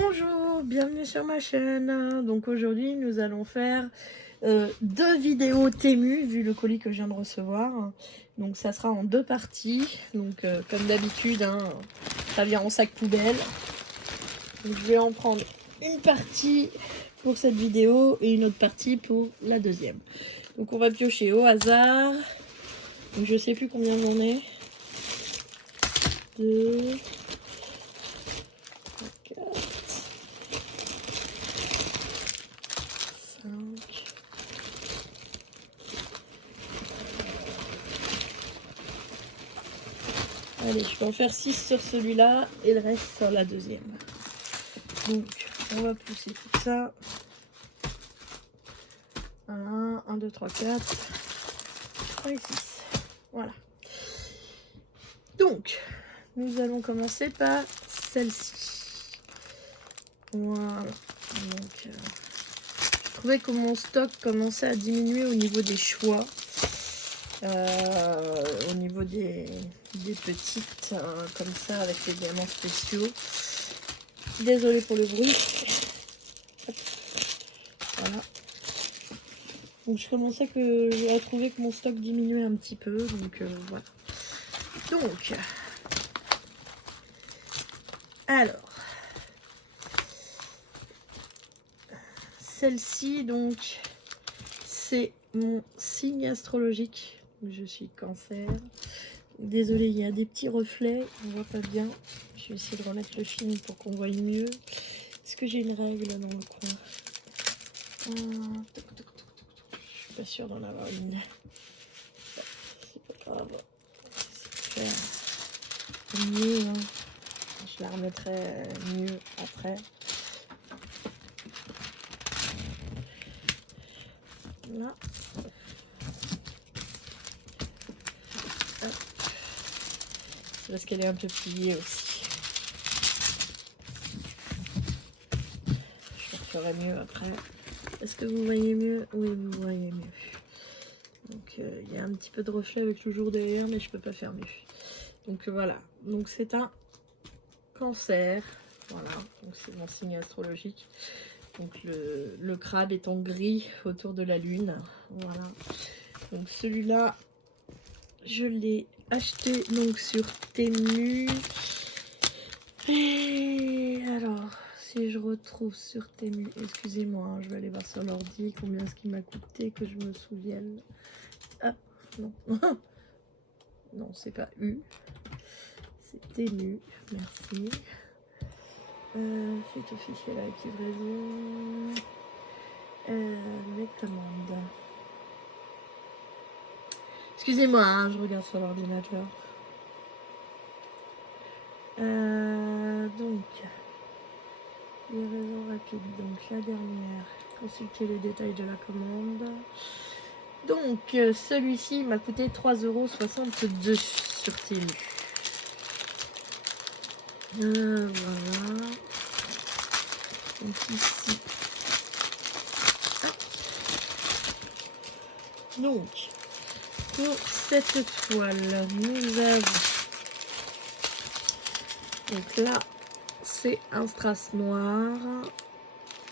Bonjour, bienvenue sur ma chaîne. Donc aujourd'hui nous allons faire 2 vidéos Temu vu le colis que je viens de recevoir. Donc ça sera en 2 parties. Donc comme d'habitude, hein, ça vient en sac poubelle. Donc, je vais en prendre une partie pour cette vidéo et une autre partie pour la deuxième. Donc on va piocher au hasard. Donc je sais plus combien j'en ai. 2, 4, 5. Allez, je vais en faire 6 sur celui-là et le reste sur la deuxième. Donc, on va pousser tout ça. 1, 2, 3, 4, 5 et 6. Voilà. Donc, nous allons commencer par celle-ci. Voilà. Donc, je trouvais que mon stock commençait à diminuer au niveau des choix. Au niveau des petites, comme ça, avec les diamants spéciaux. Désolée pour le bruit. Hop. Voilà. Donc je commençais à trouver que mon stock diminuait un petit peu. Donc voilà. Donc. Alors. Celle-ci, donc, c'est mon signe astrologique. Je suis Cancer. Désolée, il y a des petits reflets. On voit pas bien. Je vais essayer de remettre le film pour qu'on voie mieux. Est-ce que j'ai une règle dans le coin? Je suis pas sûre d'en avoir une. C'est pas grave. C'est faire mieux. Hein. Je la remettrai mieux après. Là. Parce qu'elle est un peu pliée aussi. Je ferai mieux après. Est-ce que vous voyez mieux? Oui, vous voyez mieux. Donc il y a un petit peu de reflet avec le jour derrière, mais je peux pas faire mieux. Donc voilà. Donc c'est un Cancer. Voilà. Donc c'est mon signe astrologique. Donc le crabe est en gris autour de la lune. Voilà. Donc celui-là, je l'ai acheté donc sur Temu. Et alors, si je retrouve sur Temu, excusez-moi, hein, je vais aller voir sur l'ordi combien ce qui m'a coûté, que je me souvienne. Ah, non. Non, c'est pas U. C'est Temu, merci. C'est officiel avec livraison. Les commandes. Excusez-moi, hein, je regarde sur l'ordinateur. Donc, livraison rapide. Donc, la dernière. Consultez les détails de la commande. Donc, celui-ci m'a coûté 3,62 € sur Temu. Voilà. Donc, ici. Ah. Donc, pour cette toile, nous avons. Donc là, c'est un strass noir.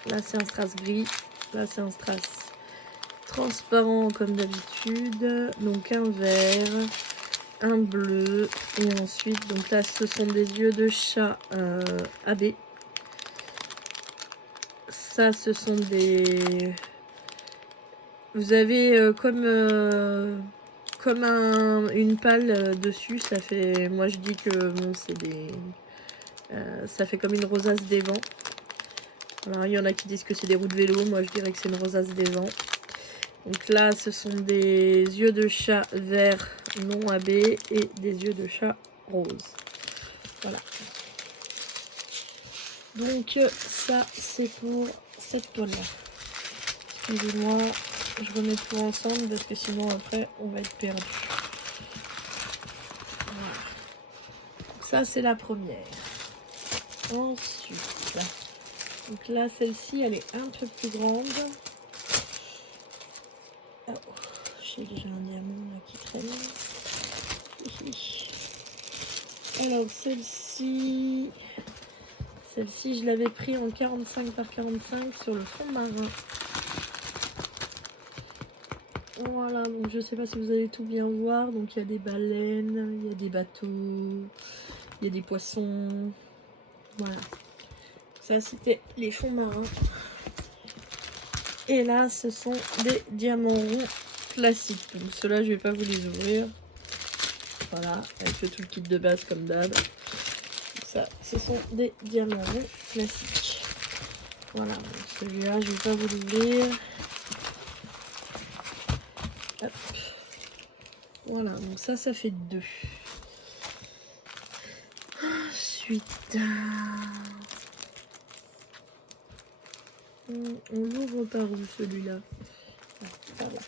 Là, c'est un strass gris. Là, c'est un strass transparent comme d'habitude. Donc un vert, un bleu. Et ensuite, donc là, ce sont des yeux de chat AB. Ça, ce sont des... Vous avez comme une palle dessus. Ça fait... Moi, je dis que bon, c'est des... ça fait comme une rosace des vents. Alors, il y en a qui disent que c'est des roues de vélo. Moi, je dirais que c'est une rosace des vents. Donc là, ce sont des yeux de chat vert non AB et des yeux de chat rose. Voilà. Donc ça, c'est pour cette toile-là. Excusez-moi, je remets tout ensemble parce que sinon après, on va être perdu. Voilà. Ça, c'est la première. Ensuite, donc là, celle-ci, elle est un peu plus grande. Oh, j'ai déjà un diamant là qui traîne. Alors, celle-ci, Celle-ci, je l'avais pris en 45 par 45 sur le fond marin. Voilà, donc je sais pas si vous allez tout bien voir. Donc il y a des baleines, il y a des bateaux, il y a des poissons. Voilà. Ça, c'était les fonds marins. Et là, ce sont des diamants ronds classiques. Donc ceux-là, je vais pas vous les ouvrir. Voilà, avec tout le kit de base comme d'hab. Ça, ce sont des diamants ronds classiques. Voilà, donc celui-là, je vais pas vous l'ouvrir. Hop. Voilà, donc ça fait 2. Ensuite, on l'ouvre par où celui-là? Voilà.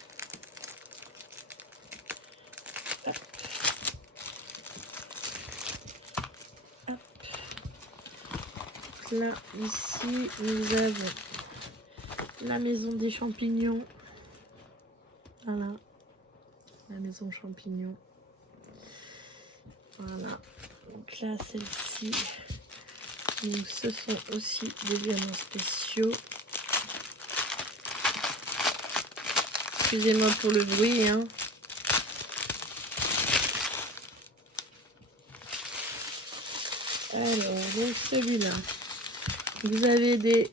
Hop. Hop. Là, ici, nous avons la maison des champignons. Voilà, la maison champignons. Voilà, donc là, celle-ci. Donc, ce sont aussi des diamants spéciaux. Excusez-moi pour le bruit, hein. Alors, donc celui-là, vous avez des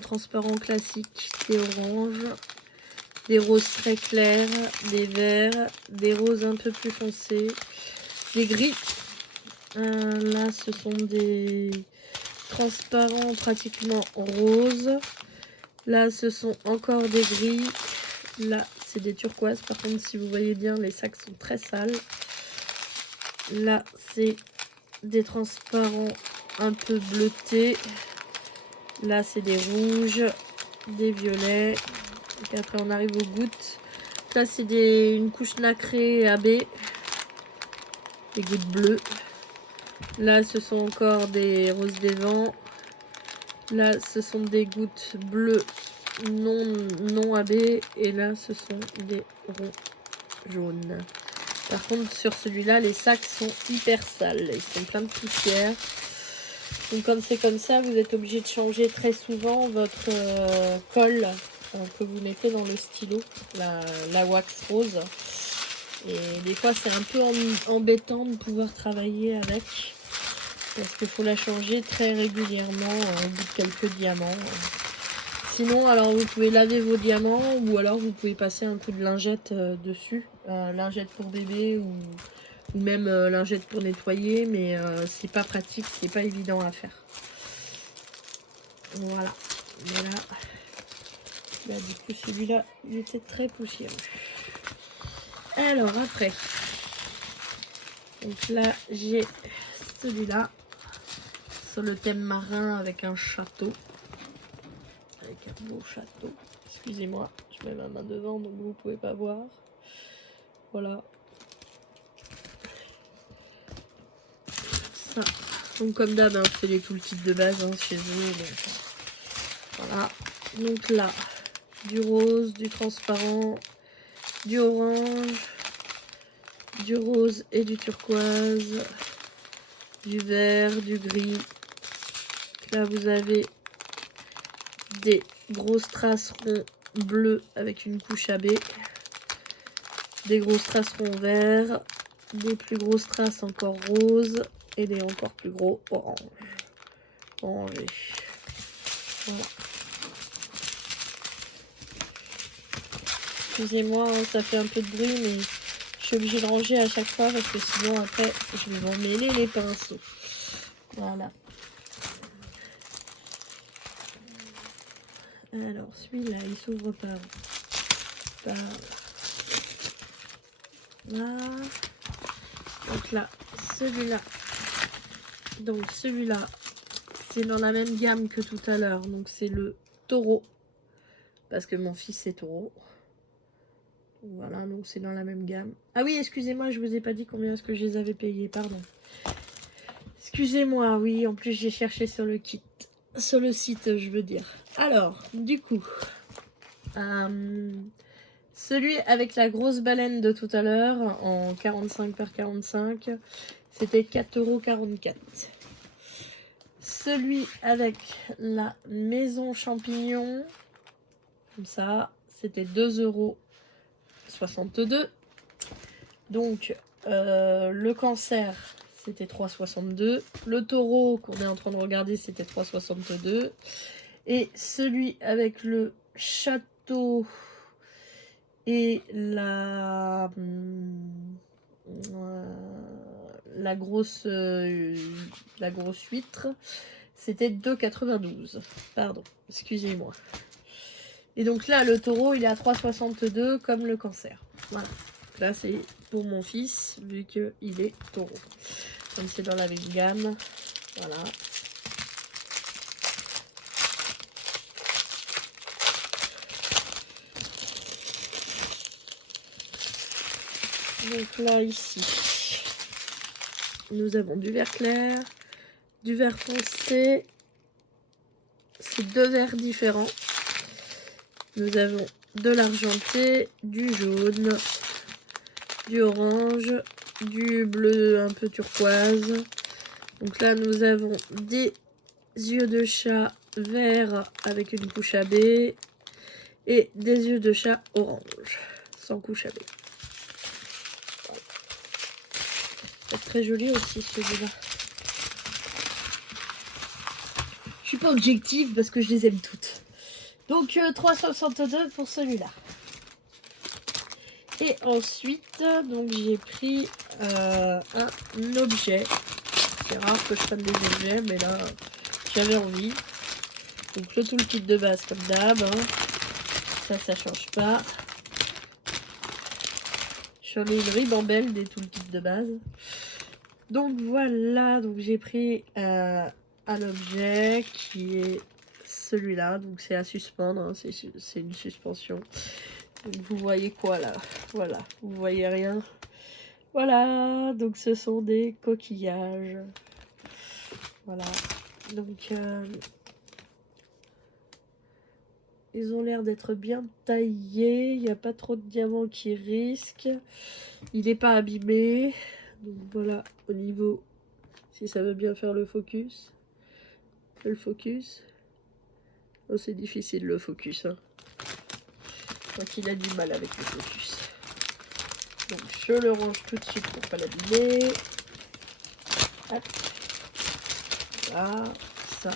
transparents classiques, des oranges, des roses très clairs, des verts, des roses un peu plus foncées, des gris. Là, ce sont des transparents pratiquement roses. Là, ce sont encore des gris. Là, c'est des turquoises. Par contre, si vous voyez bien, les sacs sont très sales. Là, c'est des transparents un peu bleutés. Là, c'est des rouges, des violets. Et après, on arrive aux gouttes. Là, c'est une couche nacrée AB. Des gouttes bleues. Là, ce sont encore des roses des vents. Là, ce sont des gouttes bleues non AB. Et là, ce sont des ronds jaunes. Par contre, sur celui-là, les sacs sont hyper sales. Ils sont pleins de poussière. Donc, comme c'est comme ça, vous êtes obligé de changer très souvent votre colle que vous mettez dans le stylo, la wax rose. Et des fois, c'est un peu embêtant de pouvoir travailler avec. Parce qu'il faut la changer très régulièrement au bout de quelques diamants. Sinon, alors vous pouvez laver vos diamants ou alors vous pouvez passer un coup de lingette dessus. Lingette pour bébé ou même lingette pour nettoyer, mais c'est pas pratique, c'est pas évident à faire. Voilà. Voilà. Là, du coup, celui-là, il était très poussiéreux. Alors, après. Donc là, j'ai celui-là. Sur le thème marin avec un château. Avec un beau château. Excusez-moi, je mets ma main devant, donc vous pouvez pas voir. Voilà. Ça. Donc comme d'hab, hein, c'est les toolkits de base hein, chez eux. Donc, voilà. Donc là, du rose, du transparent, du orange, du rose et du turquoise, du vert, du gris. Là, vous avez des grosses traces ronds bleus avec une couche AB, des grosses traces ronds verts, des plus grosses traces encore roses et des encore plus gros orange. Orangé. Voilà. Excusez-moi, hein, ça fait un peu de bruit, mais je suis obligée de ranger à chaque fois parce que sinon après je vais m'en mêler les pinceaux. Voilà. Alors celui-là, il s'ouvre par là. Donc là, celui-là. Donc celui-là, c'est dans la même gamme que tout à l'heure. Donc c'est le taureau. Parce que mon fils est taureau. Voilà, donc c'est dans la même gamme. Ah oui, excusez-moi, je vous ai pas dit combien est-ce que je les avais payés, pardon. Excusez-moi, oui, en plus j'ai cherché sur le kit. Sur le site, je veux dire. Alors, du coup, celui avec la grosse baleine de tout à l'heure, en 45 par 45, c'était 4,44 €. Celui avec la maison champignon, comme ça, c'était 2,62 €. Donc, le cancer, c'était 3,62 €. Le taureau, qu'on est en train de regarder, c'était 3,62 €. Et celui avec le château et la grosse huître, c'était 2,92 €. Pardon, excusez-moi. Et donc là, le taureau, il est à 3,62 € comme le cancer. Voilà. Là, c'est pour mon fils, vu qu'il est taureau. Comme c'est dans la même gamme. Voilà. Donc là, ici, nous avons du vert clair, du vert foncé. C'est 2 verts différents. Nous avons de l'argenté, du jaune, du orange, du bleu un peu turquoise. Donc là, nous avons des yeux de chat verts avec une couche à baies et des yeux de chat orange sans couche à baies. Voilà. C'est très joli aussi celui-là. Je suis pas objective parce que je les aime toutes. Donc 3,62 € pour celui-là. Et ensuite, donc j'ai pris un objet. C'est rare que je prenne des objets, mais là, j'avais envie. Donc le toolkit de base comme d'hab. Hein. Ça change pas. J'en ai une ribambelle des toolkits de base. Donc voilà, donc j'ai pris un objet qui est celui-là. Donc c'est à suspendre, hein. C'est une suspension. Donc vous voyez quoi là? Voilà, vous voyez rien. Voilà, donc ce sont des coquillages. Voilà, donc ils ont l'air d'être bien taillés. Il n'y a pas trop de diamants qui risquent. Il n'est pas abîmé. Donc voilà, au niveau, si ça veut bien faire le focus. Le focus. Oh, c'est difficile le focus. Hein. Je crois qu'il a du mal avec le focus. Donc je le range tout de suite pour pas l'abîmer. Hop. Voilà, ça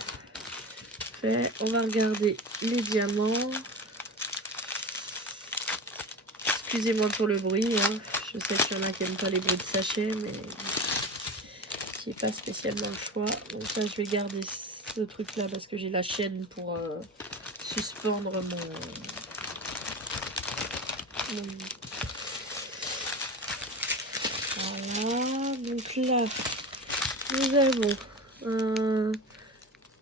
fait. On va regarder les diamants. Excusez-moi pour le bruit. Hein. Je sais qu'il y en a qui n'aiment pas les bruits de sachet, mais j'ai pas spécialement le choix. Donc ça, je vais garder ce truc là parce que j'ai la chaîne pour suspendre mon... Voilà, donc là, nous avons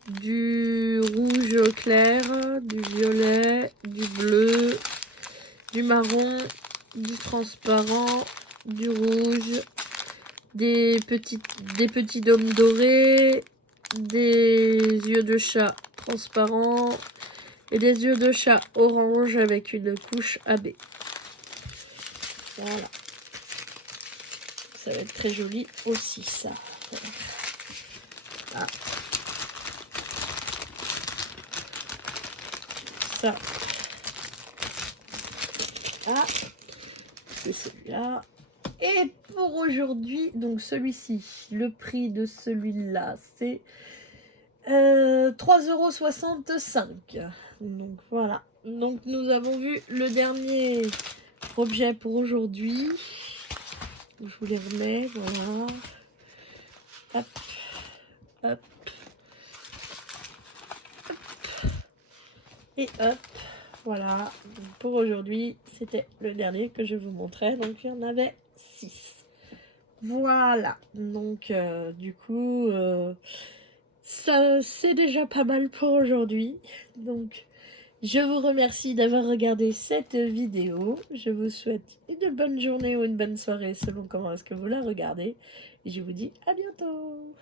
du rouge clair, du violet, du bleu, du marron, du transparent, du rouge, des petits dômes dorés, des yeux de chat transparents et des yeux de chat orange avec une couche à baies. Voilà. Ça va être très joli aussi, ça. Ah. Ça. Ah. Et celui-là. Et pour aujourd'hui, donc celui-ci, le prix de celui-là, c'est 3,65 €. Donc voilà. Donc nous avons vu le dernier objet pour aujourd'hui. Je vous les remets, voilà. Hop, hop, hop. Et hop, voilà. Donc pour aujourd'hui, c'était le dernier que je vous montrais. Donc il y en avait 6. Voilà. Donc du coup, ça c'est déjà pas mal pour aujourd'hui. Donc je vous remercie d'avoir regardé cette vidéo. Je vous souhaite une bonne journée ou une bonne soirée selon comment est-ce que vous la regardez. Et je vous dis à bientôt.